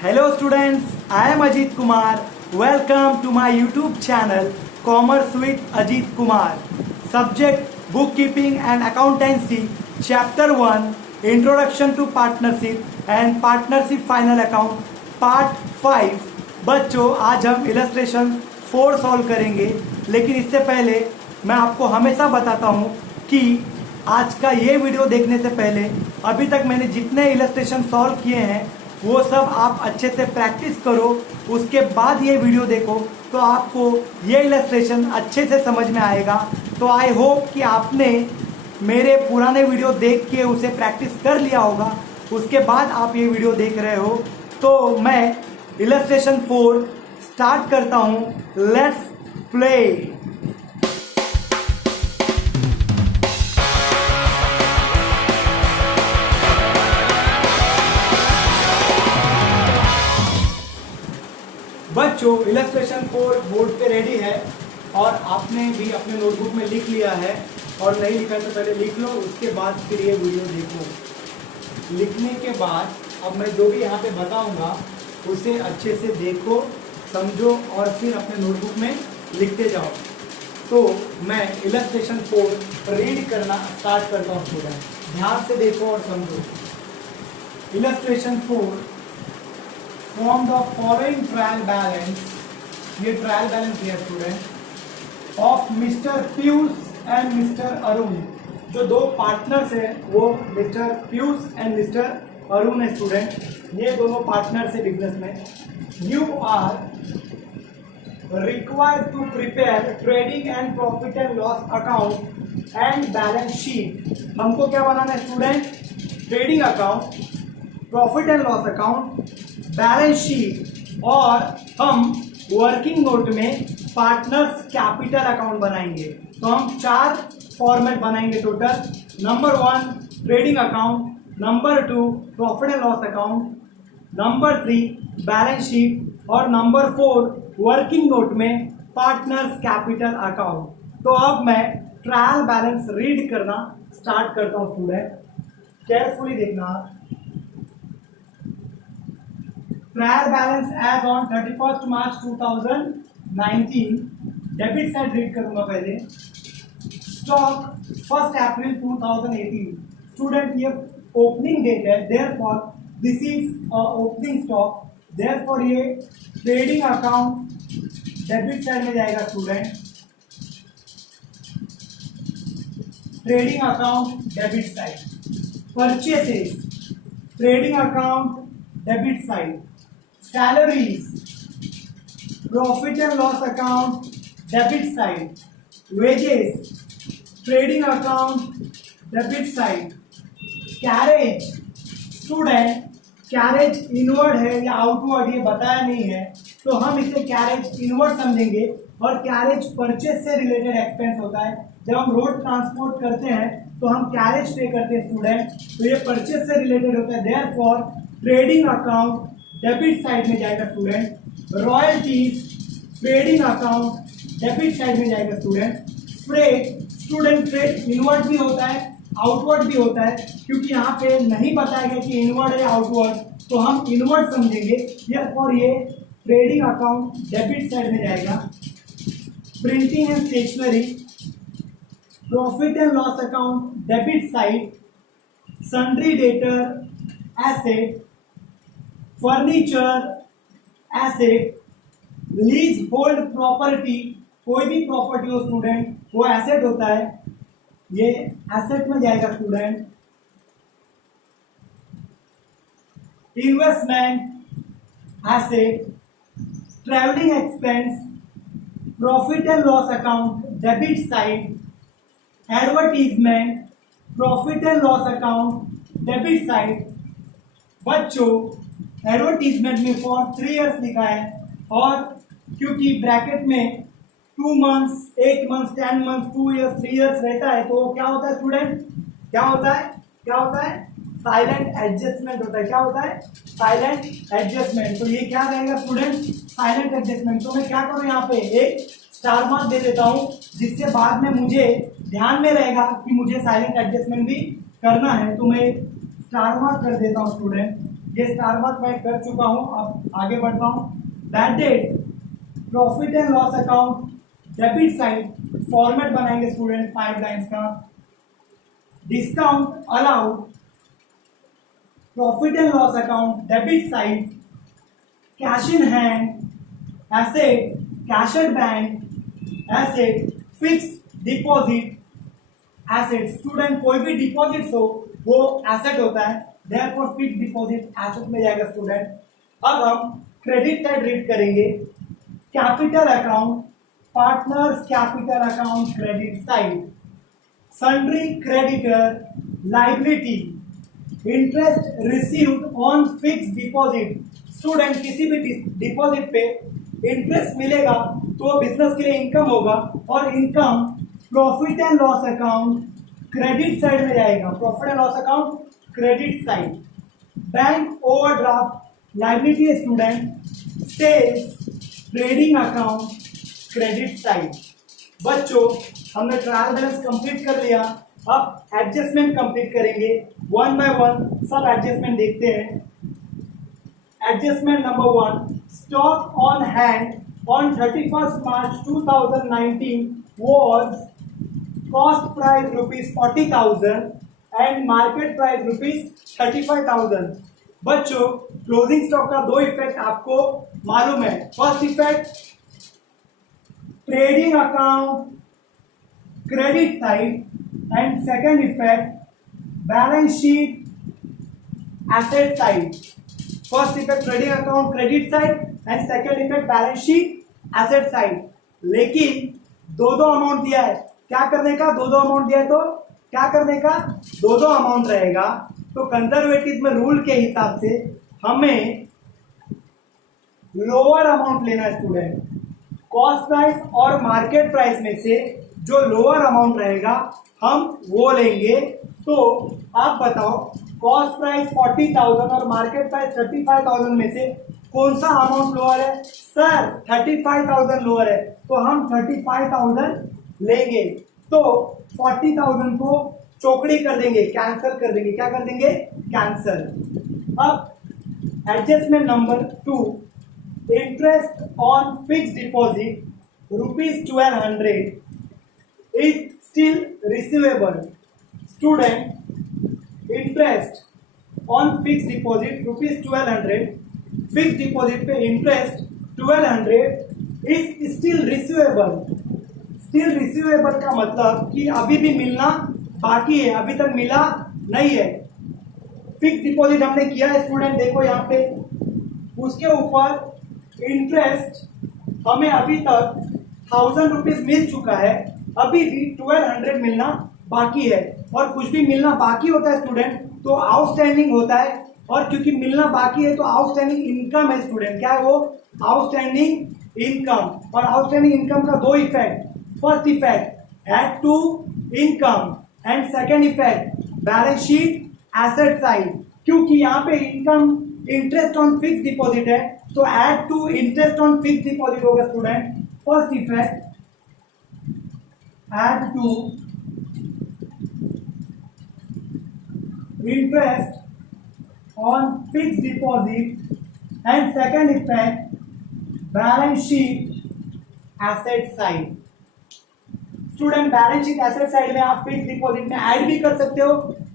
Hello students, I am Ajit Kumar. Welcome to my YouTube channel Commerce with Ajit Kumar. Subject Bookkeeping and Accountancy, Chapter 1, Introduction to Partnership and Partnership Final Account, Part 5. बच्चों, आज हम illustration 4 solve करेंगे, लेकिन इससे पहले मैं आपको हमेशा बताता हूँ कि आज का ये वीडियो देखने से पहले अभी तक मैंने जितने इलस्ट्रेशन सॉल्व किए हैं वो सब आप अच्छे से प्रैक्टिस करो, उसके बाद ये वीडियो देखो तो आपको ये इलस्ट्रेशन अच्छे से समझ में आएगा। तो आई होप कि आपने मेरे पुराने वीडियो देख के उसे प्रैक्टिस कर लिया होगा, उसके बाद आप ये वीडियो देख रहे हो। तो मैं इलस्ट्रेशन 4 स्टार्ट करता हूँ। Let's play. बच्चों, इलस्ट्रेशन 4 बोर्ड पे रेडी है और आपने भी अपने नोटबुक में लिख लिया है, और नहीं लिखा तो पहले लिख लो, उसके बाद फिर ये वीडियो देखो। लिखने के बाद अब मैं जो भी यहाँ पे बताऊंगा उसे अच्छे से देखो, समझो और फिर अपने नोटबुक में लिखते जाओ। तो मैं इलस्ट्रेशन 4 रीड करना स्टार्ट करता हूँ स्टूडेंट, ध्यान से देखो और समझो। Illustration 4, from the following trial balance, ये ट्रायल बैलेंस है student, of mister Piyush and mister Arun. जो दो पार्टनर्स है वो mister Piyush and mister Arun है स्टूडेंट, ये दोनों पार्टनर्स है बिजनेस में। You are required to prepare trading and profit and loss account and balance sheet. हमको क्या बनाना है student? Trading account, profit and loss account, balance sheet, और हम वर्किंग नोट में पार्टनर्स कैपिटल अकाउंट बनाएंगे। तो हम 4 फॉर्मेट बनाएंगे total. Number 1 trading account, number 2 profit and loss account, number 3 balance sheet, और नंबर 4 वर्किंग नोट में पार्टनर्स कैपिटल अकाउंट। तो अब मैं ट्रायल बैलेंस रीड करना स्टार्ट करता हूं स्टूडेंट, केयरफुली देखना। Trial balance as on 31 March 2019, debit side read करूंगा पहले। स्टॉक 1 अप्रैल 2018, स्टूडेंट ये ओपनिंग डेट है, therefore this is opening stock, therefore ये ट्रेडिंग अकाउंट डेबिट साइड में जाएगा student. Trading account debit side. Purchases trading account debit side. Salaries profit and loss account debit side. Wages trading account debit side. Carriage student, carriage inward है या outward ये बताया नहीं है, तो हम इसे कैरेज इनवर्ड समझेंगे। और कैरेज परचेज से रिलेटेड एक्सपेंस होता है। जब हम रोड ट्रांसपोर्ट करते हैं तो हम कैरेज पे करते हैं स्टूडेंट, तो ये परचेज से रिलेटेड होता है। Therefore trading account debit side में जाएगा student. Royalties trading account debit side में जाएगा student. Freight student, freight inward भी होता है आउटवर्ड भी होता है, क्योंकि यहाँ पे नहीं बताया गया कि इनवर्ड है आउटवर्ड, तो हम इनवर्ड समझेंगे। और ये ट्रेडिंग अकाउंट डेबिट साइड में जाएगा। Printing and stationery profit and loss account debit side. Sundry debtor asset, furniture asset. Leasehold property, कोई भी प्रॉपर्टी हो स्टूडेंट वो एसेट होता है, ये एसेट में जाएगा student. Investment asset. Travelling expense profit and loss account debit side. Advertisement profit and loss account debit side. बच्चों, एडवर्टीजमेंट में फॉर 3 इयर्स लिखा है, और क्योंकि ब्रैकेट में 2 months, 8 months, 10 months, 2 years, 3 years रहता है, तो क्या होता है स्टूडेंट? क्या होता है? क्या होता है? साइलेंट एडजस्टमेंट होता है। क्या होता है? Silent adjustment. तो ये क्या रहेगा स्टूडेंट? Silent adjustment. तो मैं क्या करूं, यहाँ पे एक स्टार मार्क दे देता हूं, जिससे बाद में मुझे ध्यान में रहेगा कि मुझे साइलेंट एडजस्टमेंट भी करना है। तो मैं स्टार मार्क कर देता हूं स्टूडेंट। ये स्टार मार्क मैं कर चुका हूं, अब आगे बढ़ता हूं। Bad debt, profit and loss account debit side, format बनाएंगे स्टूडेंट 5 लाइन्स का। Discount allowed, profit and loss account debit side, cash in hand, asset, cash at bank, asset, fix deposit, asset. Student कोई भी deposit हो वो asset होता है, therefore fix deposit asset में जाएगा स्टूडेंट। अब हम क्रेडिट साइड रीड करेंगे। Capital account, partners capital account credit side, sundry creditor liability, interest received on fix deposit. Student किसी भी डिपॉजिट पे इंटरेस्ट मिलेगा तो बिजनेस के लिए इनकम होगा, और income profit and loss account credit side में जाएगा, profit and loss account credit side. Bank overdraft liability student, sales trading account credit side. बच्चों हमने ट्रायल बैलेंस कंप्लीट कर लिया, अब एडजस्टमेंट कंप्लीट करेंगे, वन बाय वन सब एडजस्टमेंट देखते हैं। Adjustment number 1, stock on hand on 31st March 2019 was cost price rupees 40,000 and market price rupees 35,000। बच्चों क्लोजिंग स्टॉक का दो इफेक्ट आपको मालूम है। First effect trading account credit side, and second effect balance sheet asset side. First effect trading account credit side and second effect balance sheet asset side. लेकिन दो amount दिया है, क्या करने का? दो अमाउंट दिया है तो क्या करने का? दो अमाउंट रहेगा। तो कंजर्वेटिव में रूल के हिसाब से हमें लोअर अमाउंट लेना है स्टूडेंट। कॉस्ट प्राइस और मार्केट प्राइस में से जो लोअर अमाउंट रहेगा हम वो लेंगे। तो आप बताओ कॉस्ट प्राइस 40,000 और मार्केट प्राइस 35,000 में से कौन सा अमाउंट लोअर है? सर 35,000 लोअर है, तो हम 35,000 लेंगे। तो 40,000 को चौकड़ी कर देंगे, कैंसिल कर देंगे। क्या कर देंगे? कैंसिल। अब adjustment number 2, interest on fix deposit ₹1200 is still receivable. Student interest on fix deposit ₹1200, fix deposit पे interest 1200 is still receivable. Still receivable का मतलब कि अभी भी मिलना बाकी है, अभी तक मिला नहीं है। फिक्स डिपॉजिट हमने किया है स्टूडेंट, देखो यहाँ पे, उसके ऊपर इंटरेस्ट हमें अभी तक 1000 रुपीज मिल चुका है, अभी भी 1200 मिलना बाकी है। और कुछ भी मिलना बाकी होता है स्टूडेंट तो आउटस्टैंडिंग होता है, और क्योंकि मिलना बाकी है तो आउटस्टैंडिंग इनकम है स्टूडेंट। क्या है वो? Outstanding income. और आउटस्टैंडिंग इनकम का दो effect, first effect add to income and second effect balance sheet asset side. क्योंकि यहाँ पे income interest on fix deposit है तो add to interest on fix deposit होगा student. First effect add to interest on fixed deposit and second effect balance sheet asset side। Student balance sheet asset side में आप fix deposit में add भी कर सकते हो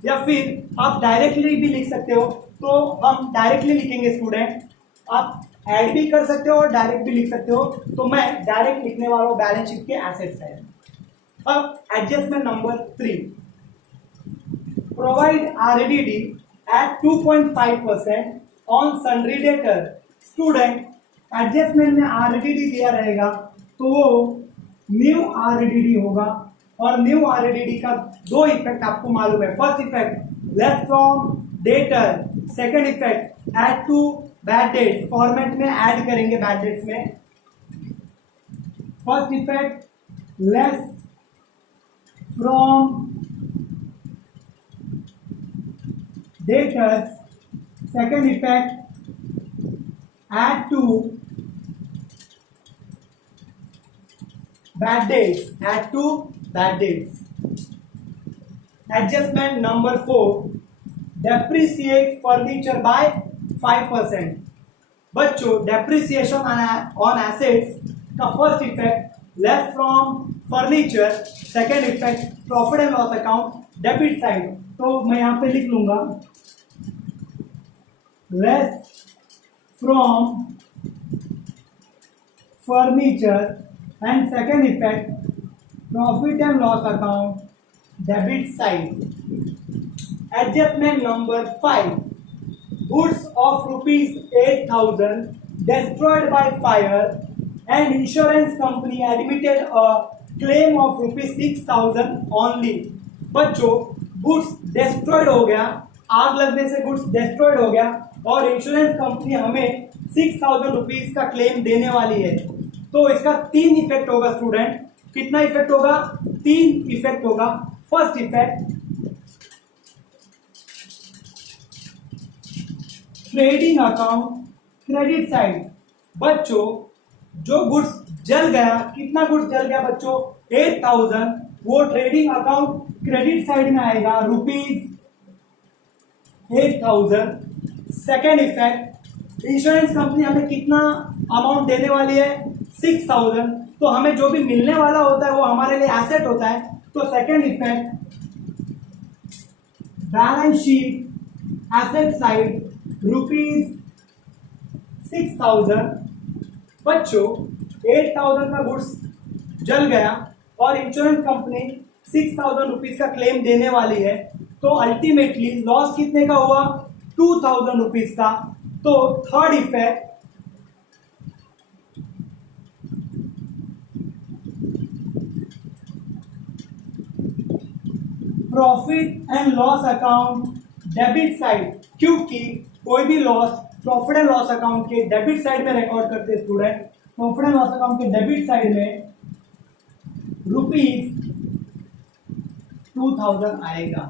या फिर आप डायरेक्टली भी लिख सकते हो। तो हम डायरेक्टली लिखेंगे स्टूडेंट, आप ऐड भी कर सकते हो और डायरेक्ट भी लिख सकते हो। तो मैं डायरेक्ट लिखने वाला हूं बैलेंस शीट के एसेट साइड। अब adjustment number 3, provide RDD at 2.5% on sundry debtor। Student adjustment में RDD दिया रहेगा तो वो न्यू RDD होगा, और न्यू RDD का दो इफेक्ट आपको मालूम है। First effect less from debtor, second effect add to bad debts. Format में ऐड करेंगे बैड डेट्स में। First effect less from debtors, second effect add to bad dates, add to bad dates। Adjustment number 4, depreciate furniture by 5%। बच्चों depreciation on assets का first effect less from furniture, second effect profit and loss account debit side. तो मैं यहाँ पे लिख लूंगा less from furniture and second effect profit and loss account debit side. Adjustment number 5, goods of rupees 8,000 destroyed by fire and insurance company admitted a claim of rupees 6,000 only। बच्चों goods destroyed हो गया, आग लगने से goods destroyed हो गया और insurance company हमें 6,000 रुपीज का क्लेम देने वाली है। तो इसका 3 इफेक्ट होगा स्टूडेंट। कितना इफेक्ट होगा? 3 इफेक्ट होगा। First effect trading account credit side. बच्चों जो गुड्स जल गया, कितना गुड्स जल गया बच्चों? 8,000, वो ट्रेडिंग अकाउंट क्रेडिट साइड में आएगा rupees 8,000। Second effect insurance company हमें कितना अमाउंट देने वाली है? 6,000। तो हमें जो भी मिलने वाला होता है वो हमारे लिए एसेट होता है। तो second effect balance sheet asset side rupees 6,000। बच्चों 8,000 का गुड्स जल गया और इंश्योरेंस कंपनी 6,000 रुपीज का क्लेम देने वाली है। तो अल्टीमेटली लॉस कितने का हुआ? 2,000 रुपीज का। तो third effect profit and loss account debit side, क्योंकि कोई भी loss profit and loss account के डेबिट साइड में रिकॉर्ड करते हैं student. Profit and loss account के डेबिट साइड में रुपीज 2,000 आएगा।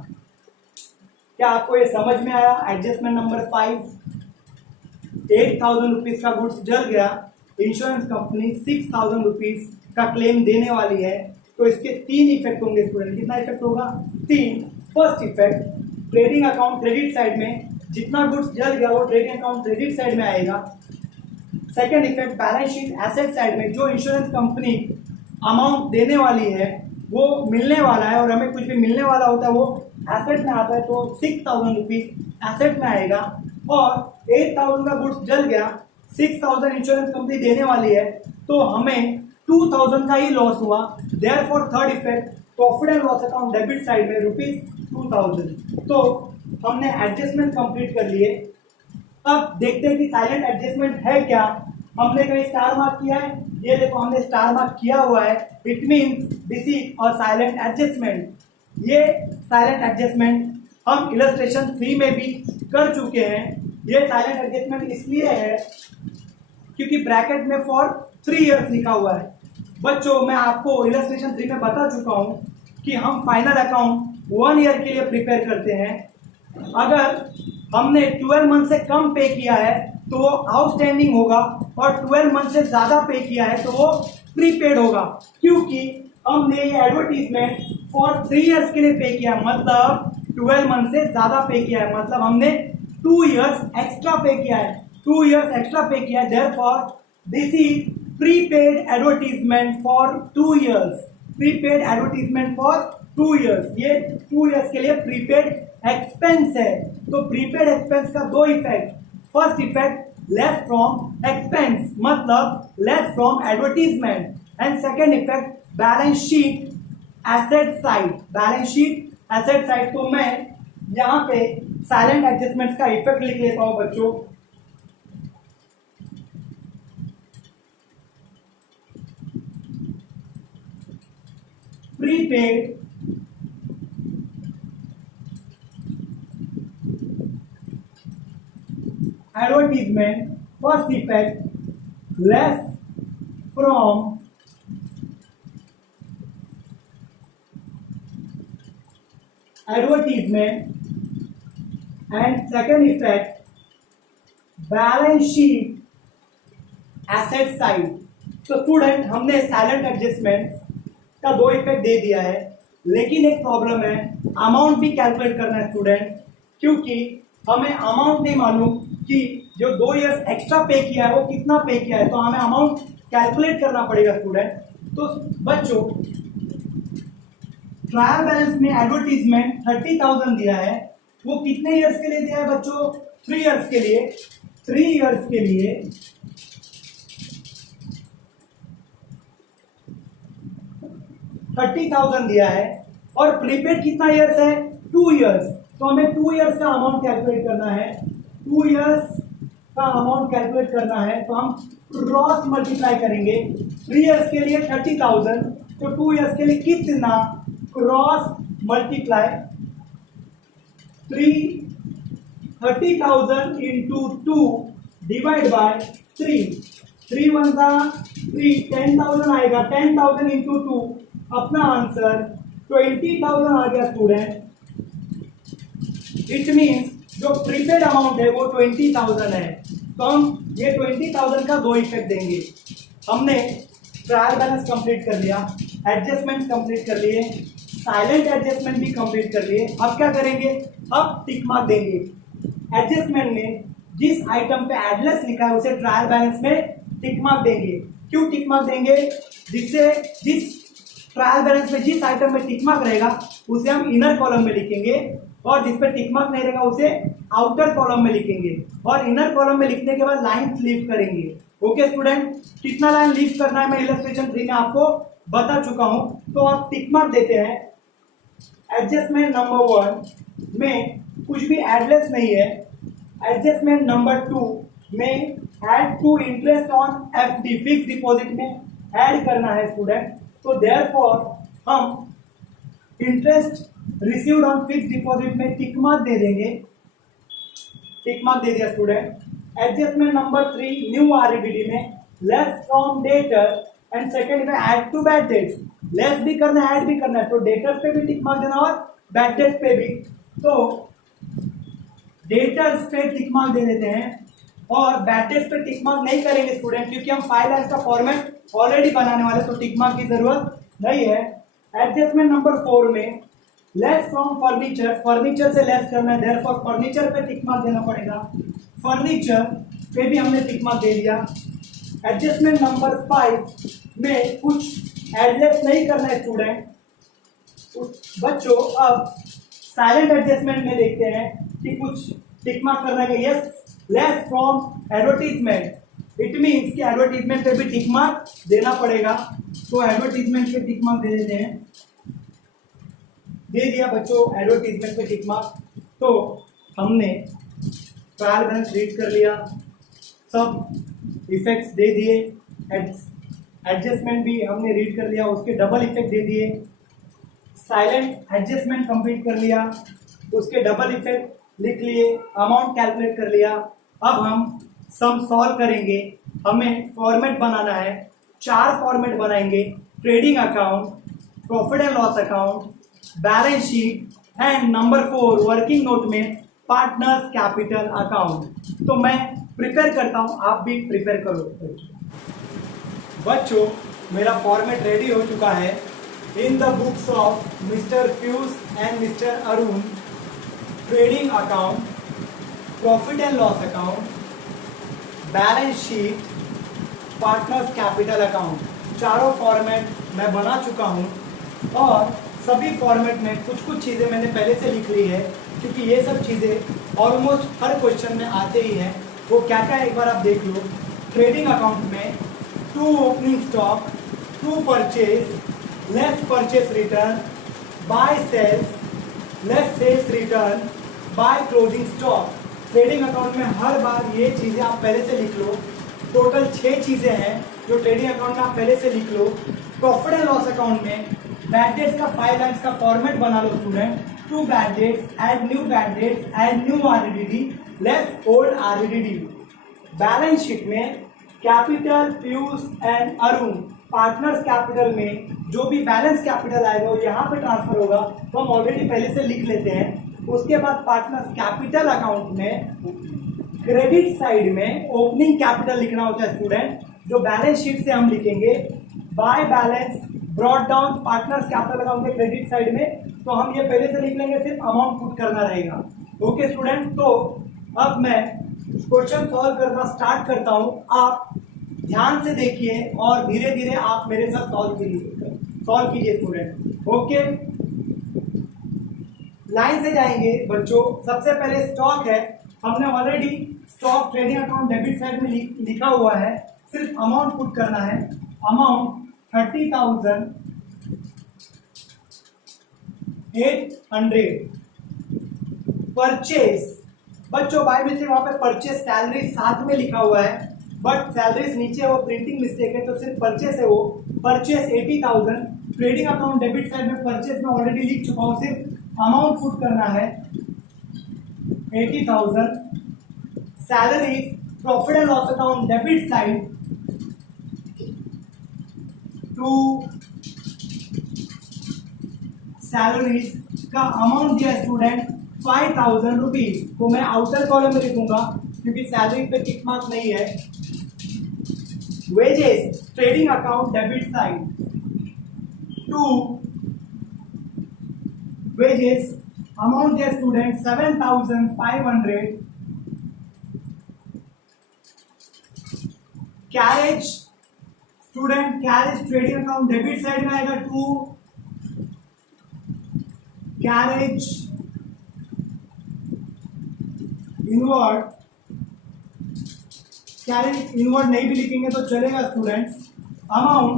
क्या आपको ये समझ में आया? एडजस्टमेंट नंबर 5, 8,000 रुपीज का गुड्स जल गया, इंश्योरेंस कंपनी 6,000 रुपीज का क्लेम देने वाली है। तो इसके 3 इफेक्ट होंगे स्टूडेंट। कितना इफेक्ट होगा? 3। First effect trading account credit side में जितना गुड्स जल गया वो ट्रेडिंग अकाउंट क्रेडिट साइड में आएगा। Second effect balance sheet asset side में जो इंश्योरेंस कंपनी अमाउंट देने वाली है वो मिलने वाला है और हमें कुछ भी मिलने वाला होता है वो एसेट में आता है। तो 6,000 रुपीज एसेट में आएगा और 8,000 का गुड्स जल गया, 6,000 इंश्योरेंस कंपनी देने वाली है तो हमें 2,000 का ही लॉस हुआ। Therefore third effect profit and loss account debit side में रुपीज 2,000। तो हमने एडजस्टमेंट कंप्लीट कर लिए। अब देखते हैं कि साइलेंट एडजस्टमेंट है क्या। हमने कहीं स्टार मार्क किया है? ये देखो हमने स्टार मार्क किया हुआ है। It means this is a silent adjustment. ये साइलेंट एडजस्टमेंट हम इलस्ट्रेशन 3 में भी कर चुके हैं। ये साइलेंट एडजस्टमेंट इसलिए है क्योंकि ब्रैकेट में फॉर 3 इयर्स लिखा हुआ है। बच्चों मैं आपको इलस्ट्रेशन 3 में बता चुका हूं कि हम फाइनल अकाउंट 1 ईयर के लिए प्रिपेयर करते हैं। अगर हमने 12 मंथ से कम पे किया है तो वो आउटस्टैंडिंग होगा और 12 मंथ से ज्यादा पे किया है तो वो प्रीपेड होगा, क्योंकि हमने ये एडवर्टीजमेंट फॉर 3 इयर्स के लिए पे किया, मतलब 12 मंथ से ज्यादा पे किया है, मतलब हमने 2 इयर्स एक्स्ट्रा पे किया है। 2 इयर्स एक्स्ट्रा पे किया है, therefore this is prepaid advertisement for 2 years. Prepaid advertisement for 2 years, ये 2 इयर्स के लिए प्रीपेड एक्सपेंस है। तो प्रीपेड एक्सपेंस का 2 effect. First effect less from expense, मतलब less from advertisement, and second effect balance sheet asset side. Balance sheet asset side. तो मैं यहां पे साइलेंट एडजस्टमेंट का इफेक्ट लिख लेता हूं बच्चों। Prepaid advertisement, first effect less from advertisement, and second effect balance sheet asset side। तो स्टूडेंट हमने साइलेंट एडजस्टमेंट का 2 इफेक्ट दे दिया है, लेकिन एक प्रॉब्लम है, अमाउंट भी कैलकुलेट करना है स्टूडेंट, क्योंकि हमें अमाउंट नहीं मालूम कि जो 2 इयर्स एक्स्ट्रा पे किया है वो कितना पे किया है, तो हमें अमाउंट कैलकुलेट करना पड़ेगा स्टूडेंट। तो बच्चों ट्रायल बैलेंस में एडवर्टीजमेंट 30,000 दिया है, वो कितने इयर्स के लिए दिया है बच्चों? 3 इयर्स के लिए। 3 इयर्स के लिए 30,000 दिया है, और प्रीपेड कितना इयर्स है? 2 इयर्स। तो हमें 2 इयर्स का अमाउंट कैलकुलेट करना है। 2 इयर्स का अमाउंट कैलकुलेट करना है तो हम क्रॉस मल्टीप्लाई करेंगे। 3 इयर्स के लिए 30,000, तो 2 इयर्स के लिए कितना? Cross multiply 30,000 into 2 divide by 3। 3 1 का 3, 10,000 आएगा। 10,000 इंटू 2, अपना आंसर 20,000 आ गया स्टूडेंट। इट मीन्स जो प्रीपेड अमाउंट है वो 20,000 है। तो हम ये 20,000 का 2 इफेक्ट देंगे। हमने ट्रायल बैलेंस कंप्लीट कर लिया, एडजस्टमेंट कंप्लीट कर लिए, साइलेंट एडजस्टमेंट भी कंप्लीट कर लिए। अब क्या करेंगे? अब टिक मार्क देंगे। एडजस्टमेंट में जिस आइटम पे एडलेस लिखा है उसे ट्रायल बैलेंस में टिक मार्क देंगे। क्यों टिक मार्क देंगे? जिससे जिस ट्रायल बैलेंस में जिस आइटम में टिक मार्क रहेगा उसे हम इनर कॉलम में लिखेंगे, और जिस पे टिक मार्क नहीं रहेगा उसे आउटर कॉलम में लिखेंगे, और इनर कॉलम में लिखने के बाद लाइन लीव करेंगे। ओके स्टूडेंट, कितना लाइन लीव करना है मैं इलस्ट्रेशन 3 में आपको बता चुका हूं। तो आप टिक मार्क देते हैं। एडजस्टमेंट नंबर 1 में कुछ भी एडलेस नहीं है। एडजस्टमेंट नंबर 2 में add to interest on FD, fix deposit में ऐड करना है स्टूडेंट। तो देयरफॉर हम interest received on fix deposit में टिक मार्क दे देंगे। टिक मार्क दे दिया student. Adjustment number 3 new R E D D में less from debtor and second में add to bad debts. Less भी करना है, ऐड भी करना है, तो डेटर्स पे भी टिक मार्क देना और बैड डेट्स पे भी। तो डेटर्स पे टिक मार्क दे देते हैं और बैड डेट्स पे टिक मार्क नहीं करेंगे स्टूडेंट, क्योंकि हम फाइल लाइन्स का फॉर्मेट ऑलरेडी बनाने वाले, तो टिक मार्क की जरूरत नहीं है। एडजस्टमेंट नंबर 4 में लेस फ्रॉम फर्नीचर, फर्नीचर से लेस करना है, देयरफॉर फर्नीचर पे टिक मार्क देना पड़ेगा। फर्नीचर पे भी हमने टिक मार्क दे दिया। एडजस्टमेंट नंबर 5 में कुछ एडलेस नहीं करना है स्टूडेंट। बच्चों अब साइलेंट एडजस्टमेंट में देखते हैं कि कुछ टिक मार्क करना है। Yes, less from advertisement, it means कि एडवर्टीजमेंट पे भी टिक मार्क देना पड़ेगा। तो एडवर्टीजमेंट पे टिक मार्क दे देते हैं। दे दिया बच्चों एडवर्टीजमेंट पे टिक मार्क। तो हमने ट्रायल बैलेंस रीड कर लिया, सब इफेक्ट्स दे दिए, एडजस्टमेंट भी हमने रीड कर लिया, उसके डबल इफेक्ट दे दिए। साइलेंट एडजस्टमेंट कंप्लीट कर लिया, उसके डबल इफेक्ट लिख लिए, अमाउंट कैलकुलेट कर लिया। अब हम सम सॉल्व करेंगे। हमें फॉर्मेट बनाना है, 4 फॉर्मेट बनाएंगे। Trading account, profit and loss account, balance sheet and number 4 working note में पार्टनर्स कैपिटल अकाउंट। तो मैं प्रिपेयर करता हूं, आप भी प्रिपेयर करो। बच्चों मेरा फॉर्मेट रेडी हो चुका है। In the books of mister Piyush and mister Arun, trading account, profit and loss account, balance sheet, partners capital account, चारों फॉर्मेट मैं बना चुका हूं। और सभी फॉर्मेट में कुछ कुछ चीज़ें मैंने पहले से लिख ली है, क्योंकि ये सब चीज़ें ऑलमोस्ट हर क्वेश्चन में आते ही हैं। वो क्या क्या एक बार आप देख लो। ट्रेडिंग अकाउंट में 2 opening stock, 2 purchase, less purchase return, by sales, less sales return, by closing stock. Trading account में हर बार ये चीज़ें आप पहले से लिख लो। टोटल 6 चीज़ें हैं जो ट्रेडिंग अकाउंट में आप पहले से लिख लो। प्रॉफिट एंड लॉस अकाउंट में बैड डेट्स का 5 लाइन्स का फॉर्मेट बना लो student. 2 bad debts, add new bad debts, add new R E D D, less old R E D D. Balance sheet में capital Piyush and Arun, partners capital में जो भी बैलेंस कैपिटल आएगा वो यहाँ पे ट्रांसफर होगा, तो हम ऑलरेडी पहले से लिख लेते हैं। उसके बाद पार्टनर्स कैपिटल अकाउंट में क्रेडिट साइड में ओपनिंग कैपिटल लिखना होता है स्टूडेंट, जो बैलेंस शीट से हम लिखेंगे। By balance brought down partners capital account के क्रेडिट साइड में, तो हम ये पहले से लिख लेंगे, सिर्फ अमाउंट पुट करना रहेगा। ओके स्टूडेंट, तो अब मैं क्वेश्चन सॉल्व करना स्टार्ट करता हूं, आप ध्यान से देखिए और धीरे धीरे आप मेरे साथ सॉल्व कीजिए स्टूडेंट। ओके, लाइन से जाएंगे बच्चों। सबसे पहले स्टॉक है, हमने already stock trading account debit side में लिखा हुआ है, सिर्फ अमाउंट पुट करना है। अमाउंट 30,800। परचेज, बच्चों बाय मिस्टेक वहां पे परचेज सैलरी साथ में लिखा हुआ है, बट सैलरीज नीचे वो प्रिंटिंग मिस्टेक है, तो सिर्फ परचेज है वो। Purchase 80,000। Trading account debit side में परचेज में ऑलरेडी लिख चुका हूं, सिर्फ अमाउंट पुट करना है 80,000। Salary profit and loss account debit side to salaries का अमाउंट दिया स्टूडेंट 5,000 रुपीज, तो मैं आउटर कॉलम में लिखूंगा क्योंकि सैलरी पे टिक मार्क नहीं है। Wages trading account debit side to wages amount there student 7,500। carriage student carriage trading account debit side में आएगा to carriage inward। carriage inward नहीं भी लिखेंगे तो चलेगा students. Amount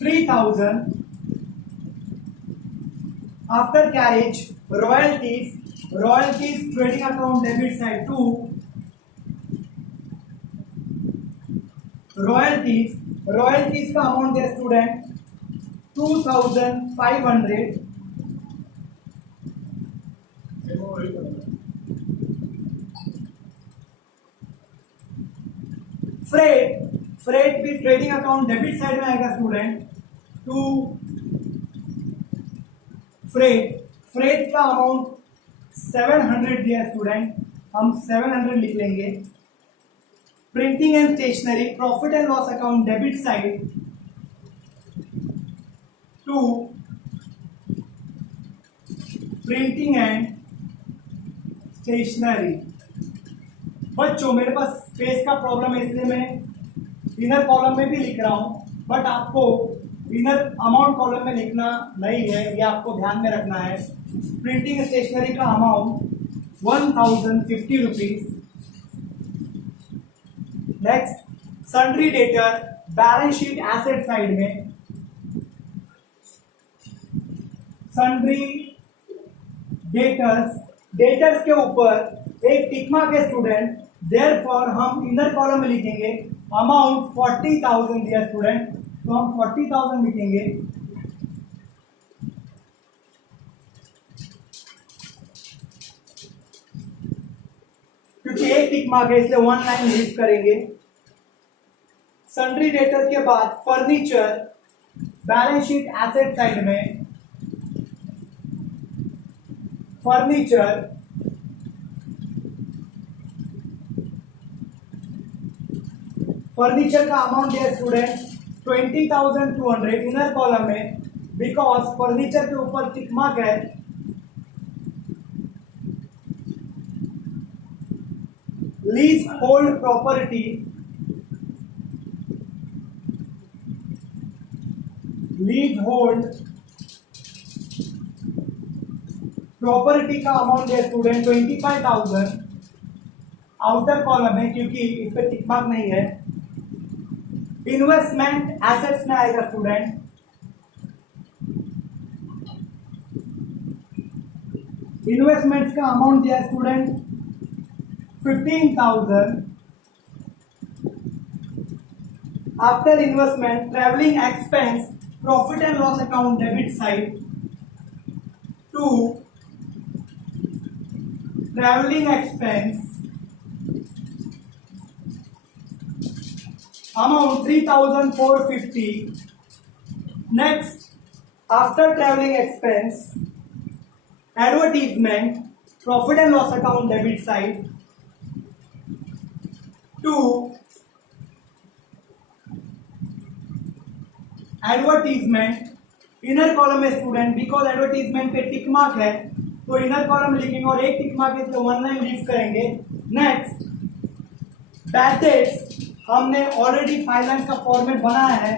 3,000। After carriage royalties trading account debit side to royalties का amount दिया student 2,500। Freight भी ट्रेडिंग अकाउंट डेबिट साइड में आएगा स्टूडेंट टू फ्रेट का अमाउंट 700 दिया स्टूडेंट, हम 700 लिख लेंगे। Printing and stationery profit and loss account debit side to printing and stationery. बच्चों मेरे पास स्पेस का प्रॉब्लम है इसलिए मैं इनर कॉलम में भी लिख रहा हूं, बट आपको इनर अमाउंट कॉलम में लिखना नहीं है, ये आपको ध्यान में रखना है। प्रिंटिंग स्टेशनरी का amount 1,050 rupees. Next sundry debtor balance sheet asset side में सन्ड्री डेटर्स के ऊपर एक टिक मार्क है स्टूडेंट, देयरफॉर हम इनर कॉलम में लिखेंगे अमाउंट 40,000 दिया स्टूडेंट, तो हम 40,000 लिखेंगे। क्योंकि एक टिक मार्क है इसलिए वन लाइन लीव करेंगे। सन्ड्री डेटर के बाद furniture balance sheet asset side में फर्नीचर का अमाउंट दिया स्टूडेंट 20,200 इनर कॉलम में, बिकॉज फर्नीचर के ऊपर टिक मार्क है। लीज होल्ड प्रॉपर्टी का अमाउंट है स्टूडेंट 25,000 आउटर कॉलम है क्योंकि इस पे टिक मार्क नहीं है। इन्वेस्टमेंट एसेट्स में आएगा स्टूडेंट इन्वेस्टमेंट्स का अमाउंट दिया student 15,000। After investment travelling expense profit and loss account debit side to travelling expense amount 3,450। Next, after traveling expense, advertisement, profit and loss account debit side to advertisement, inner column में student because advertisement पे tick mark है तो inner column लिखेंगे और एक tick mark है तो one line leave करेंगे। नेक्स्ट बैड डेट्स हमने ऑलरेडी फाइनेंस का फॉर्मेट बनाया है,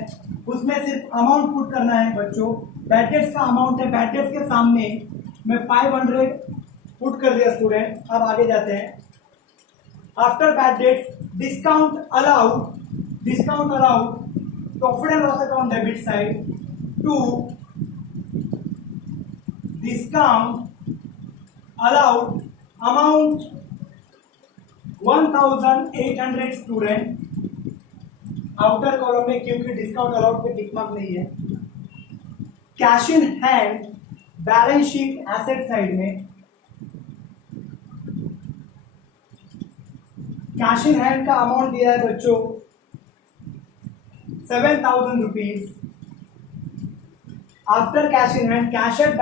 उसमें सिर्फ अमाउंट पुट करना है बच्चों। बैड डेट्स का अमाउंट है, बैड डेट्स के सामने मैं 500 पुट कर दिया स्टूडेंट। अब आगे जाते हैं। After bad debts discount allowed profit and loss account debit side to discount allowed amount 1800 student. Outer column में क्योंकि डिस्काउंट अलाउड पे टिक मार्क नहीं है। Cash in hand balance sheet asset side में कैश इन हैंड का amount दिया है बच्चों 7,000 rupees. After cash in hand cash at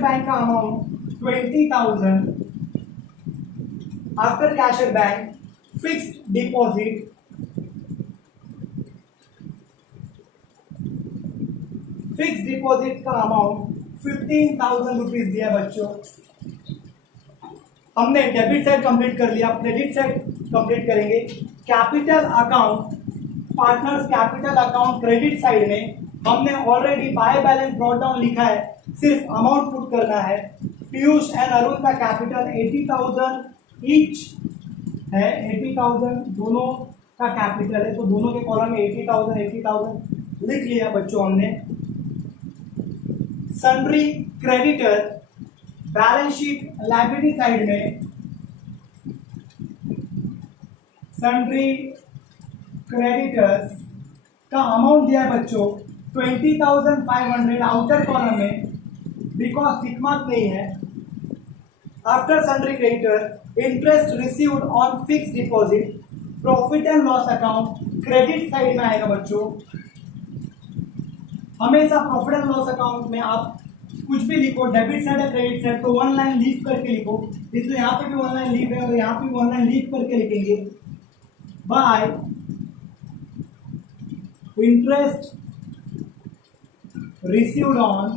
bank का amount 20,000। After cash at bank fixed deposit का अमाउंट 15,000 रुपीज दिया बच्चों। हमने डेबिट साइड कंप्लीट कर लिया, क्रेडिट साइड कंप्लीट करेंगे। Capital account, partners capital account credit side में हमने already by balance brought down लिखा है, सिर्फ अमाउंट पुट करना है। पीयूष एंड अरुण का कैपिटल 80,000 ईच है, 80,000 दोनों का कैपिटल है, तो दोनों के कॉलम में 80,000 लिख लिया बच्चों हमने। Sundry creditor balance sheet liability side में सन्ड्री क्रेडिटर्स का अमाउंट दिया है बच्चों 20,500 आउटर कॉलम में, बिकॉज टिक मार्क नहीं है। After sundry creditor interest received on fixed deposit profit and loss account credit side में आएगा बच्चों। हमेशा प्रॉफिट एंड लॉस अकाउंट में आप कुछ भी लिखो, डेबिट साइड है क्रेडिट साइड, तो वन लाइन लीव करके लिखो। इसलिए यहाँ पे भी वन लाइन लीव है और यहाँ पे भी वन लाइन लीव करके लिखेंगे। Bye interest received on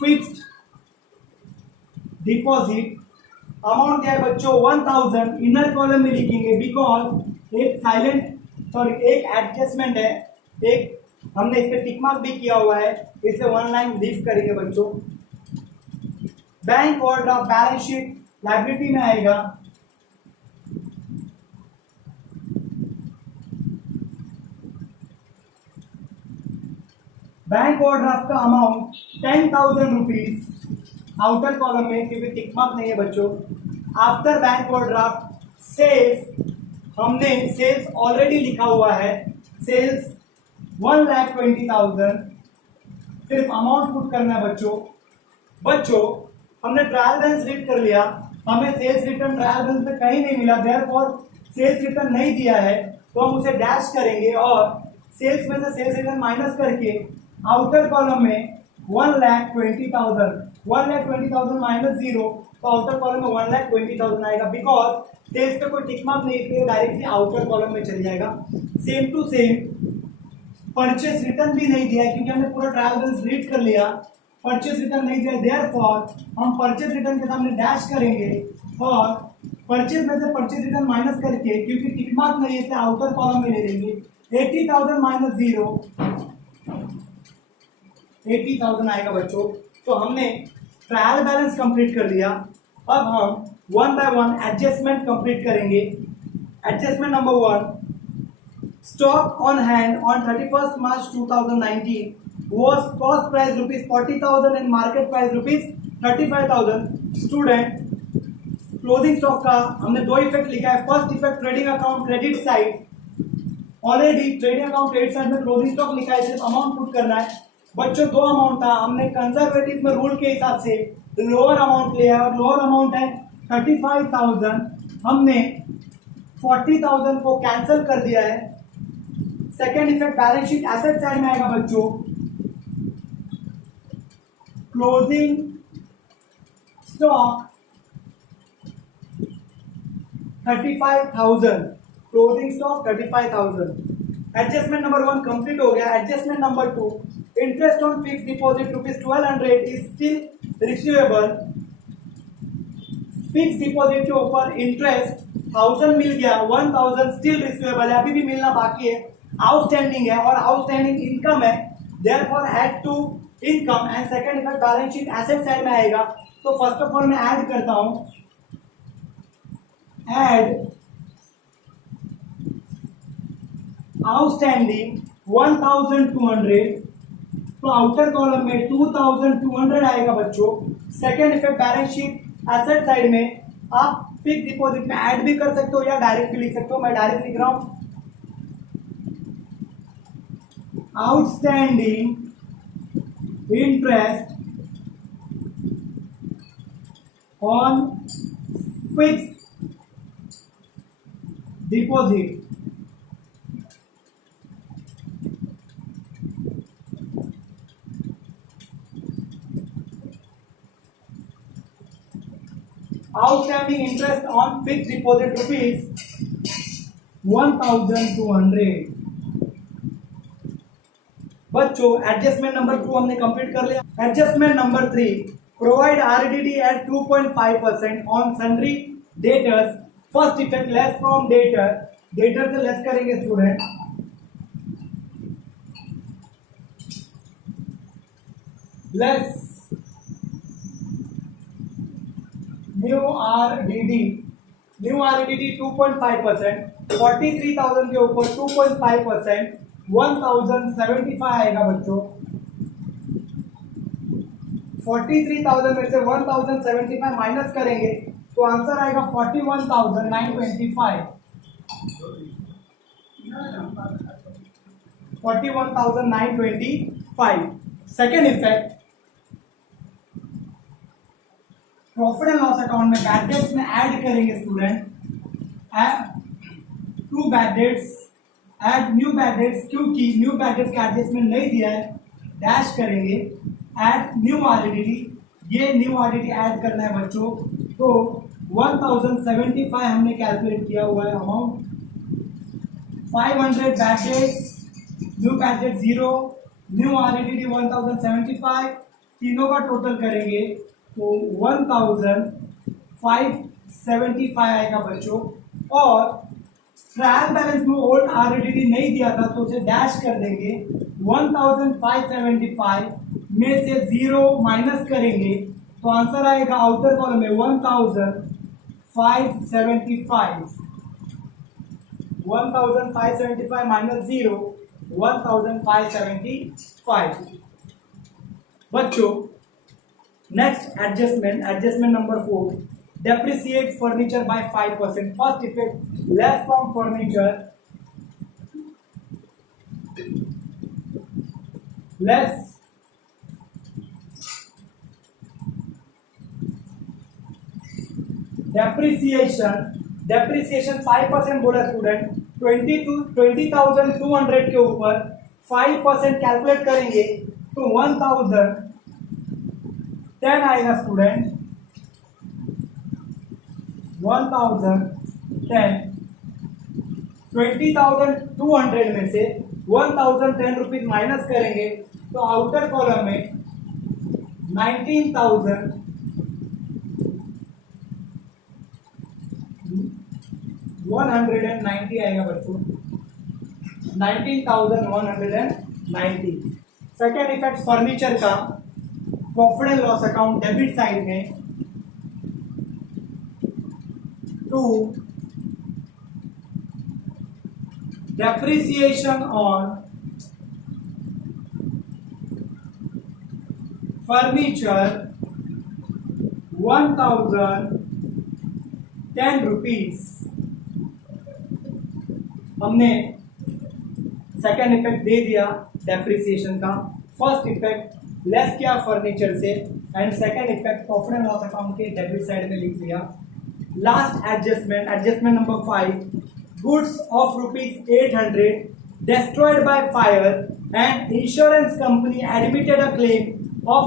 fixed deposit amount क्या है बच्चों 1,000। इनर कॉलम में लिखेंगे बिकॉज एक एडजस्टमेंट है, एक हमने इस पे टिक मार्क भी किया हुआ है, इसे वन लाइन लीव करेंगे बच्चों। Bank overdraft balance sheet liability में आएगा। बैंक ओवरड्राफ्ट का अमाउंट 10,000 रुपीज आउटर कॉलम में, क्योंकि टिक मार्क नहीं है बच्चों। आफ्टर बैंक ओवरड्राफ्ट सेल्स, हमने सेल्स ऑलरेडी लिखा हुआ है, सेल्स 1,20,000, सिर्फ अमाउंट पुट करना है बच्चों हमने ट्रायल बैलेंस रीड कर लिया, हमें सेल्स रिटर्न ट्रायल बैलेंस पे कहीं नहीं मिला, देयरफॉर सेल्स रिटर्न नहीं दिया है, तो हम उसे डैश करेंगे और सेल्स में से सेल्स रिटर्न माइनस करके आउटर कॉलम में 1,20,000 माइनस 0, तो आउटर कॉलम में 1,20,000 आएगा। बिकॉज सेल्स पे कोई टिक मार्क नहीं, इसलिए डायरेक्टली आउटर कॉलम में चल जाएगा। Same to same purchase return भी नहीं दिया है, क्योंकि हमने पूरा ट्रायल बैलेंस रीड कर लिया, परचेस रिटर्न नहीं दिया, देयरफॉर हम परचेस रिटर्न के सामने डैश करेंगे और परचेस में से परचेस रिटर्न माइनस करके, क्योंकि टिक मार्क नहीं है, इसे आउटर कॉलम में ले लेंगे। 80,000 माइनस 0 80,000 आएगा बच्चों। तो हमने ट्रायल बैलेंस कंप्लीट कर लिया। अब हम one by one adjustment complete करेंगे। Adjustment number 1, stock on hand on 31st March 2019 was cost price ₹40,000 and market price ₹35,000। Student closing stock का हमने दो इफेक्ट लिखा है। First effect trading account credit side, already trading account credit side में closing stock लिखा है, सिर्फ amount put करना है बच्चों। दो अमाउंट था, हमने कंजर्वेटिव में रूल के हिसाब से लोअर अमाउंट लिया है और लोअर अमाउंट है 35,000। हमने 40,000 को कैंसिल कर दिया है। Second effect balance sheet asset side में आएगा बच्चों। Closing stock 35,000, closing stock 35,000। Adjustment number 1 complete हो गया। Adjustment number 2, interest on fix deposit ₹1200 is still receivable. Fix deposit के ऊपर इंटरेस्ट 1000 मिल गया, 1000 स्टिल रिसीवेबल है, अभी भी मिलना बाकी है, आउटस्टैंडिंग है और आउटस्टैंडिंग इनकम है, therefore add to income and second effect balance sheet asset side में आएगा। तो फर्स्ट ऑफ ऑल मैं ऐड करता हूं, ऐड आउटस्टैंडिंग 1200, तो आउटर कॉलम में 2200 आएगा बच्चों। Second effect balance sheet asset side में आप फिक्स डिपॉजिट में ऐड भी कर सकते हो या डायरेक्ट भी लिख सकते हो, मैं डायरेक्ट लिख रहा हूं, outstanding interest on fixed deposit outstanding interest on fixed deposit ₹1200। बच्चों एडजस्टमेंट नंबर 2 हमने कंप्लीट कर लिया। Adjustment number 3, provide RDD at 2.5% on sundry debtors, first effect less from debtor, debtor से लेस करेंगे स्टूडेंट, लेस न्यू RDD 2.5%, 43,000 के ऊपर 2.5%, 1075 आएगा बच्चों। 43,000 में से 1075 माइनस करेंगे तो आंसर आएगा 41,925। 41,925। Second effect, profit and loss account में बैड डेट्स में ऐड करेंगे student, to bad debts, add new bad debts, क्योंकि न्यू बैड डेट्स का एडजस्टमेंट नहीं दिया है, डैश करेंगे, ऐड न्यू RDD, ये न्यू RDD ऐड करना है बच्चों। तो 1075 हमने कैलकुलेट किया हुआ है amount, 500 bad debts, new bad debt 0, new RDD 1075, तीनों का टोटल करेंगे तो 1575 आएगा बच्चों। और ट्रायल बैलेंस में ओल्ड RDD नहीं दिया था तो उसे डैश कर देंगे, 1575 में से 0 माइनस करेंगे तो आंसर आएगा आउटर कॉलम में 1575, 1575 माइनस 0, 1575। बच्चों next adjustment, adjustment number 4, depreciate furniture by 5%, first effect less from furniture, less depreciation 5% बोला स्टूडेंट, 20,200 के ऊपर 5% कैलकुलेट करेंगे तो 1010 आएगा स्टूडेंट, 1010, 20,200 में से 1010 रुपीज माइनस करेंगे तो आउटर कॉलम में 19,190 आएगा बच्चों, 19,190। सेकेंड इफेक्ट फर्नीचर का, profit and loss account debit side में, to depreciation on furniture 1,010 rupees. हमने सेकेंड इफेक्ट दे दिया डेप्रिसिएशन का, फर्स्ट इफेक्ट लेस किया फर्नीचर से and second effect profit and loss account के डेबिट साइड में लिख दिया। Last adjustment, adjustment number 5, goods of ₹800 destroyed by fire and insurance company admitted a claim of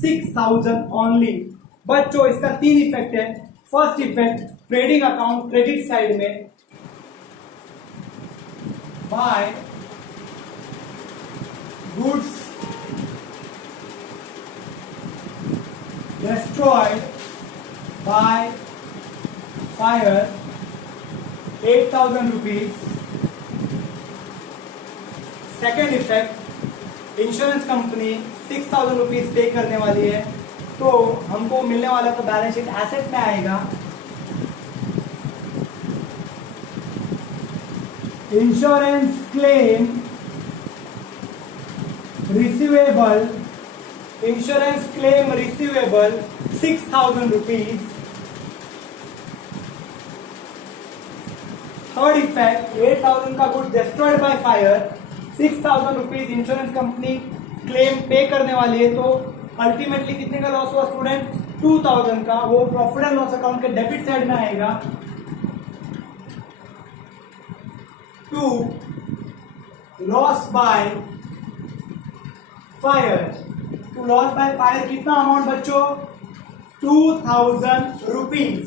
₹6,000 only। बच्चों इसका 3 effect है। First effect trading account credit side में, by goods destroyed by fire 8,000 rupees. Second effect, insurance company 6,000 rupees pay करने वाली है, तो हमको मिलने वाला तो बैलेंस शीट एसेट में आएगा। Insurance claim receivable, insurance claim receivable 6,000 rupees. Third effect, 8,000 का good destroyed by fire, 6,000 rupees insurance company claim पे करने वाली है, तो अल्टीमेटली कितने का लॉस हुआ स्टूडेंट? 2,000 का। वो प्रॉफिट एंड लॉस अकाउंट के डेबिट साइड में आएगा। 2 लॉस बाय फायर, तो लॉस बाय फायर कितना अमाउंट बच्चों? 2,000 रुपीज।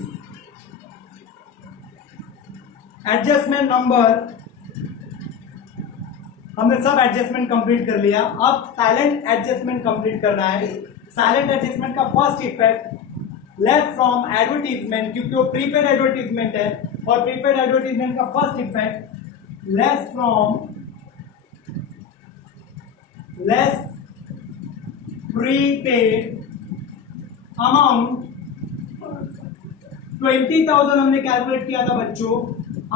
एडजस्टमेंट नंबर, हमने सब एडजस्टमेंट कंप्लीट कर लिया। अब साइलेंट एडजस्टमेंट कंप्लीट करना है। साइलेंट एडजस्टमेंट का first effect, less from advertisement, क्योंकि वो प्रीपेड एडवर्टीजमेंट है, और प्रीपेड एडवर्टीजमेंट का first effect, less prepaid amount 20,000 हमने कैलकुलेट किया था बच्चों।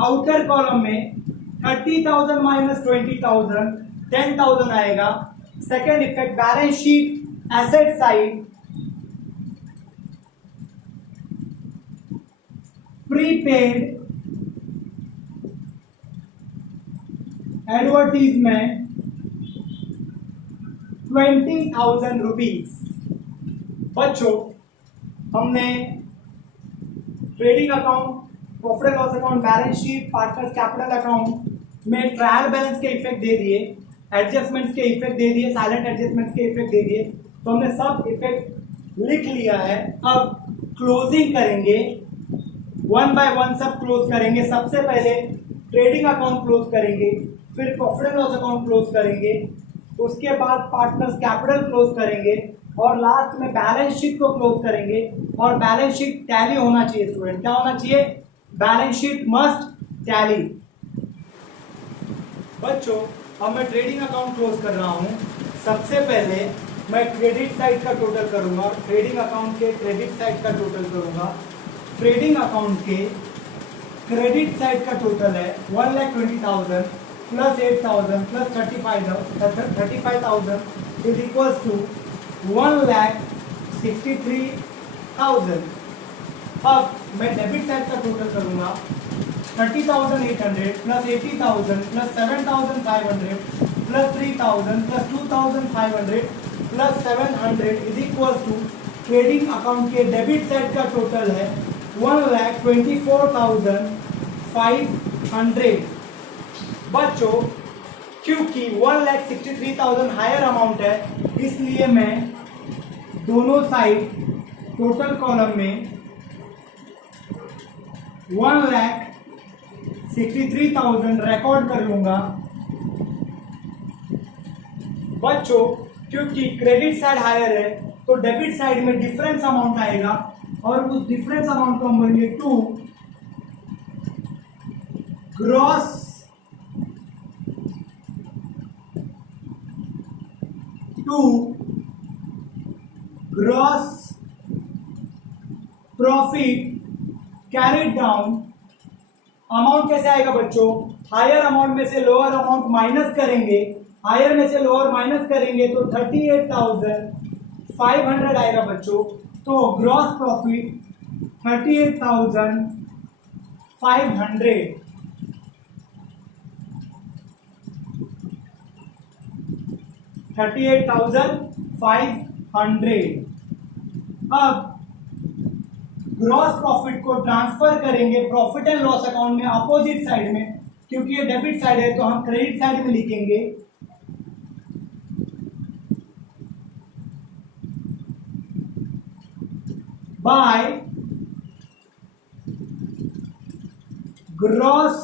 आउटर कॉलम में 30,000 माइनस 20,000 10,000 आएगा। Second effect, balance sheet asset side, prepaid advertisement 20,000 rupees. बच्चों, हमने trading account, profit and loss account, balance sheet, partners capital account में ट्रायल बैलेंस के इफेक्ट दे दिए, एडजस्टमेंट्स के इफेक्ट दे दिए, साइलेंट एडजस्टमेंट्स के इफेक्ट दे दिए, तो हमने सब इफेक्ट लिख लिया है। अब क्लोजिंग करेंगे, वन बाय वन सब क्लोज करेंगे। सबसे पहले ट्रेडिंग अकाउंट क्लोज करेंगे, फिर profit and loss account close करेंगे, उसके बाद पार्टनर्स कैपिटल क्लोज करेंगे, और लास्ट में बैलेंस शीट को क्लोज करेंगे। और बैलेंस शीट टैली होना चाहिए स्टूडेंट। क्या होना चाहिए? Balance sheet must tally. बच्चों, अब मैं ट्रेडिंग अकाउंट क्लोज कर रहा हूं। सबसे पहले मैं क्रेडिट साइड का टोटल करूंगा, ट्रेडिंग अकाउंट के क्रेडिट साइड का टोटल करूंगा। ट्रेडिंग अकाउंट के क्रेडिट साइड का टोटल है 1,20,000 plus 8,000 plus 35,000 is equals to 1,63,000। अब मैं डेबिट साइड का टोटल करूंगा, 30,800 plus 80,000 plus 7,500 plus 3,000 plus 2,500 plus 700 is equals to trading account के डेबिट साइड का टोटल है 1,24,500। बच्चों, क्योंकि 1,63,000 हायर अमाउंट है, इसलिए मैं दोनों साइड टोटल कॉलम में 1,63,000 रिकॉर्ड कर लूंगा। बच्चों, क्योंकि क्रेडिट साइड हायर है, तो डेबिट साइड में डिफरेंस अमाउंट आएगा, और उस डिफरेंस अमाउंट को हम बोलेंगे to gross profit carried down. Amount कैसे आएगा बच्चों? हायर अमाउंट में से लोअर अमाउंट माइनस करेंगे, हायर में से लोअर माइनस करेंगे तो 38,500 आएगा बच्चों। तो ग्रॉस प्रॉफिट 38,500। अब ग्रॉस प्रॉफिट को ट्रांसफर करेंगे प्रॉफिट एंड लॉस अकाउंट में अपोजिट साइड में, क्योंकि ये डेबिट साइड है तो हम क्रेडिट साइड में लिखेंगे। By gross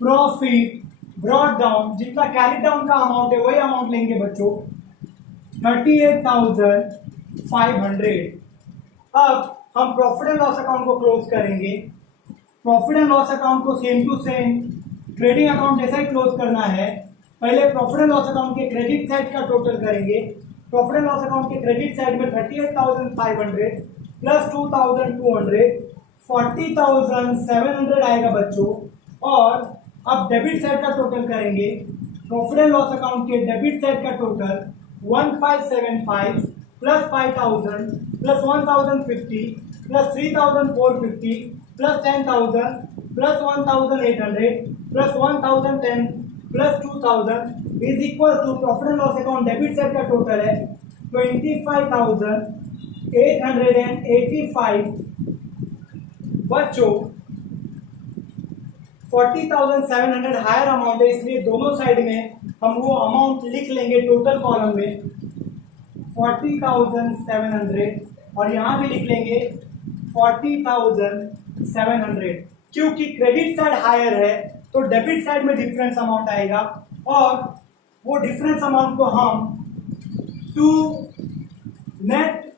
profit brought down, जितना कैरी डाउन का अमाउंट है वही अमाउंट लेंगे बच्चों, 38,000 अब हम प्रॉफिट एंड लॉस अकाउंट को क्लोज करेंगे। प्रॉफिट एंड लॉस अकाउंट को same to same trading account जैसा ही क्लोज करना है। पहले प्रॉफिट एंड लॉस अकाउंट के क्रेडिट साइड का टोटल करेंगे। प्रॉफिट एंड लॉस अकाउंट के क्रेडिट साइड में 38,500 प्लस 2,200 40,700 आएगा बच्चों। और अब डेबिट साइड का टोटल करेंगे। प्रॉफिट एंड लॉस अकाउंट के डेबिट साइड का total 1575 plus 5,000 plus 1,050 plus 3,450 plus 10,000 plus 1,800 plus 1,010 plus 2,000 is equal to profit and loss account debit side का टोटल है 25,885। बच्चों 40,700 हायर अमाउंट है, इसलिए दोनों साइड में हम वो अमाउंट लिख लेंगे टोटल कॉलम में 40,700 और यहां भी लिख लेंगे 40,700। क्योंकि क्रेडिट साइड हायर है तो डेबिट साइड में डिफरेंस अमाउंट आएगा और वो डिफरेंस अमाउंट को हम टू नेट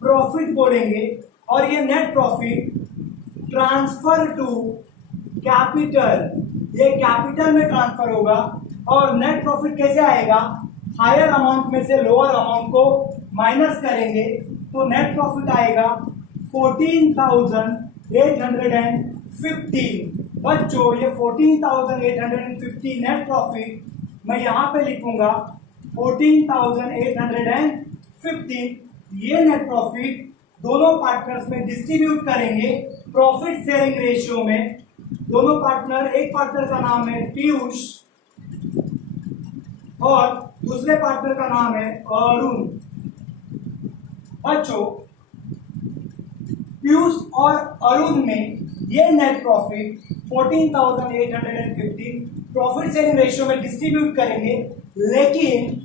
प्रॉफिट बोलेंगे और ये net profit transfer to capital, ये कैपिटल में ट्रांसफर होगा। और नेट प्रॉफिट कैसे आएगा, हायर अमाउंट में से लोअर अमाउंट को माइनस करेंगे तो नेट प्रॉफिट आएगा 14,850। बच्चों ये 14,850 नेट प्रॉफिट मैं यहां पे लिखूंगा 14,850। ये नेट प्रॉफिट दोनों पार्टनर्स में डिस्ट्रीब्यूट करेंगे प्रॉफिट शेयरिंग रेशियो में। दोनों पार्टनर, एक पार्टनर का नाम है पीयूष और दूसरे पार्टनर का नाम है अरुण। बच्चों पीयूष और अरुण में ये net profit 14,850 profit sharing ratio में डिस्ट्रीब्यूट करेंगे। लेकिन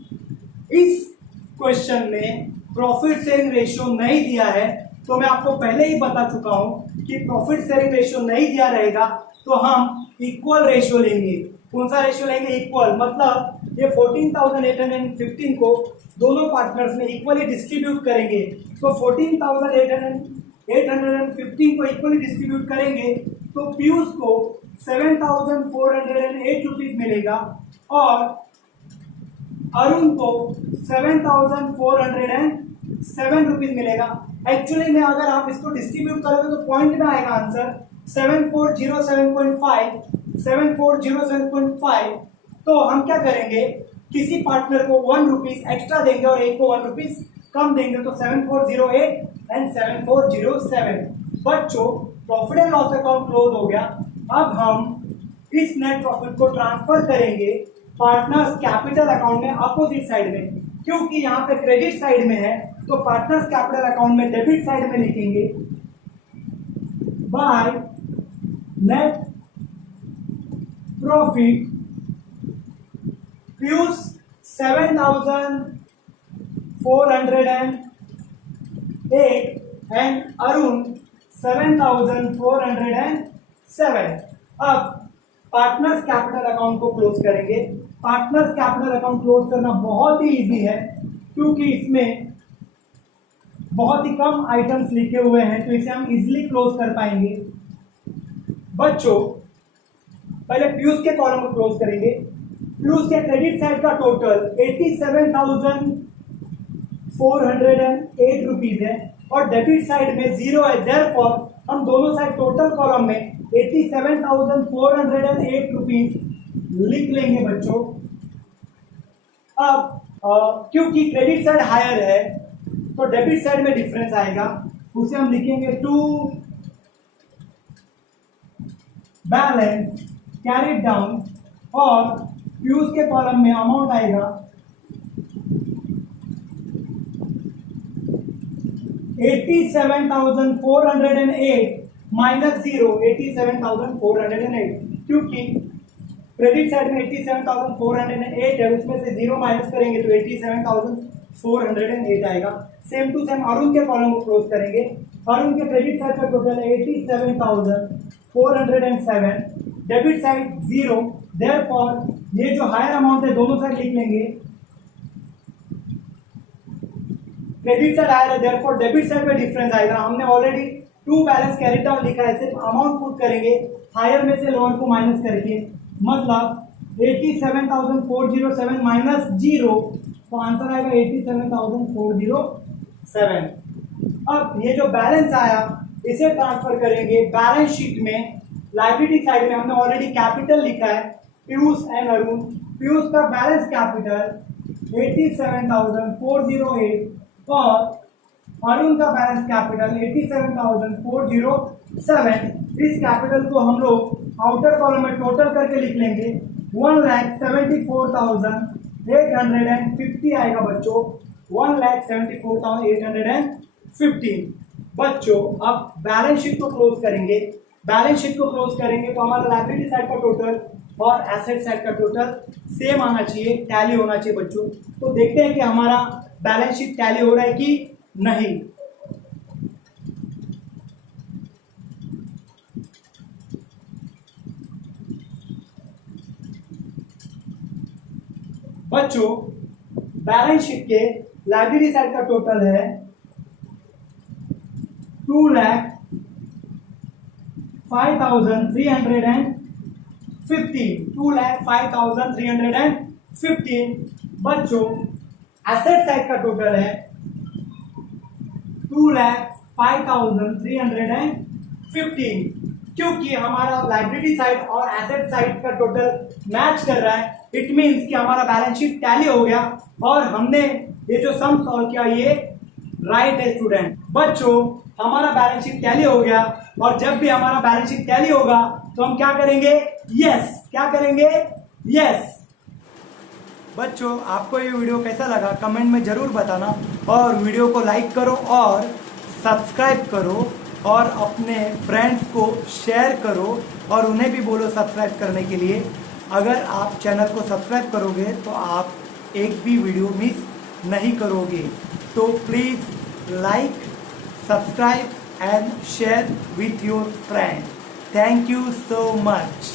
इस क्वेश्चन में प्रॉफिट शेयरिंग रेशियो नहीं दिया है, तो मैं आपको पहले ही बता चुका हूं कि प्रॉफिट शेयरिंग रेशियो नहीं दिया रहेगा तो हम इक्वल रेशियो लेंगे। कौन सा रेशियो लेंगे, इक्वल। मतलब ये 14,815 को दोनों पार्टनर्स में इक्वली डिस्ट्रीब्यूट करेंगे। तो 14,815 को इक्वली डिस्ट्रीब्यूट करेंगे तो पीयूष को 7,408 रुपीज मिलेगा और अरुण को 7,407 रुपीज मिलेगा। एक्चुअली में अगर आप इसको डिस्ट्रीब्यूट करोगे तो पॉइंट में आएगा आंसर 7,407.5 7,407.5। तो हम क्या करेंगे, किसी पार्टनर को 1 रुपीज एक्स्ट्रा देंगे और एक को 1 रुपीज कम देंगे, तो 7,408 एंड 7,407। बच्चों profit and loss account close हो गया। अब हम इस नेट प्रॉफिट को ट्रांसफर करेंगे पार्टनर्स कैपिटल अकाउंट में अपोजिट साइड में। क्योंकि यहाँ पे क्रेडिट साइड में है तो पार्टनर्स कैपिटल अकाउंट में डेबिट साइड में लिखेंगे by net profit Piyush 7,408 and Arun 7,407। अब पार्टनर्स कैपिटल अकाउंट को क्लोज करेंगे। पार्टनर्स कैपिटल अकाउंट क्लोज करना बहुत ही इजी है क्योंकि इसमें बहुत ही कम आइटम्स लिखे हुए हैं, तो इसे हम इजीली क्लोज कर पाएंगे। बच्चों पहले पीयूष के कॉलम को क्लोज करेंगे। पीयूष के क्रेडिट साइड का टोटल 87,408 रुपीज है और डेबिट साइड में 0 है। देयरफॉर हम दोनों साइड टोटल कॉलम में 87,408 रुपीज लिख लेंगे बच्चों। अब क्योंकि क्रेडिट साइड हायर है तो डेबिट साइड में डिफरेंस आएगा, उसे हम लिखेंगे टू बैलेंस कैरी डाउन और पीयूष के कॉलम में अमाउंट आएगा 87,408 माइनस 0 87,408। क्योंकि क्रेडिट साइड में 87,408 है, उसमें से 0 माइनस करेंगे तो 87,408 आएगा। सेम टू सेम अरुण के कॉलम को क्लोज करेंगे। अरुण के क्रेडिट साइड का टोटल है 87,407, डेबिट साइड 0। देयरफॉर ये जो हायर अमाउंट है दोनों साइड लिख लेंगे क्रेडिट साइड आया देयरफॉर डेबिट साइड में डिफरेंस आएगा। हमने already to balance carry down लिखा है, सिर्फ अमाउंट पुट करेंगे हायर में से लोअर को माइनस करके, मतलब 87,407 माइनस 0, तो आंसर आएगा 87,407। अब ये जो बैलेंस आया इसे ट्रांसफर करेंगे बैलेंस शीट में। लायबिलिटी साइड में हमने ऑलरेडी कैपिटल लिखा है, पीयूष एंड अरुण। पीयूष का बैलेंस कैपिटल 87,408 और अरुण का बैलेंस कैपिटल 87,407। इस कैपिटल को हम लोग आउटर कॉलम में टोटल करके लिख लेंगे, 1,74,850 आएगा बच्चों, 1,74,850। बच्चों अब बैलेंस शीट को क्लोज करेंगे। बैलेंस शीट को क्लोज करेंगे तो हमारा लायबिलिटी साइड का टोटल और एसेट साइड का टोटल सेम आना चाहिए, टैली होना चाहिए बच्चों। तो देखते हैं कि हमारा बैलेंस शीट टैली हो रहा है कि नहीं। बच्चों बैलेंस शीट के लायबिलिटी साइड का टोटल है 2,05,315, 2,05,315। बच्चों एसेट साइड का टोटल है 2,05,315। क्योंकि हमारा लायबिलिटी साइड और एसेट साइड का टोटल मैच कर रहा है, इट मींस कि हमारा बैलेंस शीट टैली हो गया और हमने ये जो सम सॉल्व किया ये राइट है स्टूडेंट। बच्चों हमारा बैलेंस शीट टैली हो गया और जब भी हमारा बैलेंस शीट टैली होगा तो हम क्या करेंगे, यस, क्या करेंगे, यस। बच्चों आपको ये वीडियो कैसा लगा कमेंट में जरूर बताना और वीडियो को लाइक करो और सब्सक्राइब करो और अपने फ्रेंड्स को शेयर करो और उन्हें भी बोलो सब्सक्राइब करने के लिए। अगर आप चैनल को सब्सक्राइब करोगे तो आप एक भी वीडियो मिस नहीं करोगे। तो please like, subscribe and share with your friend. Thank you so much.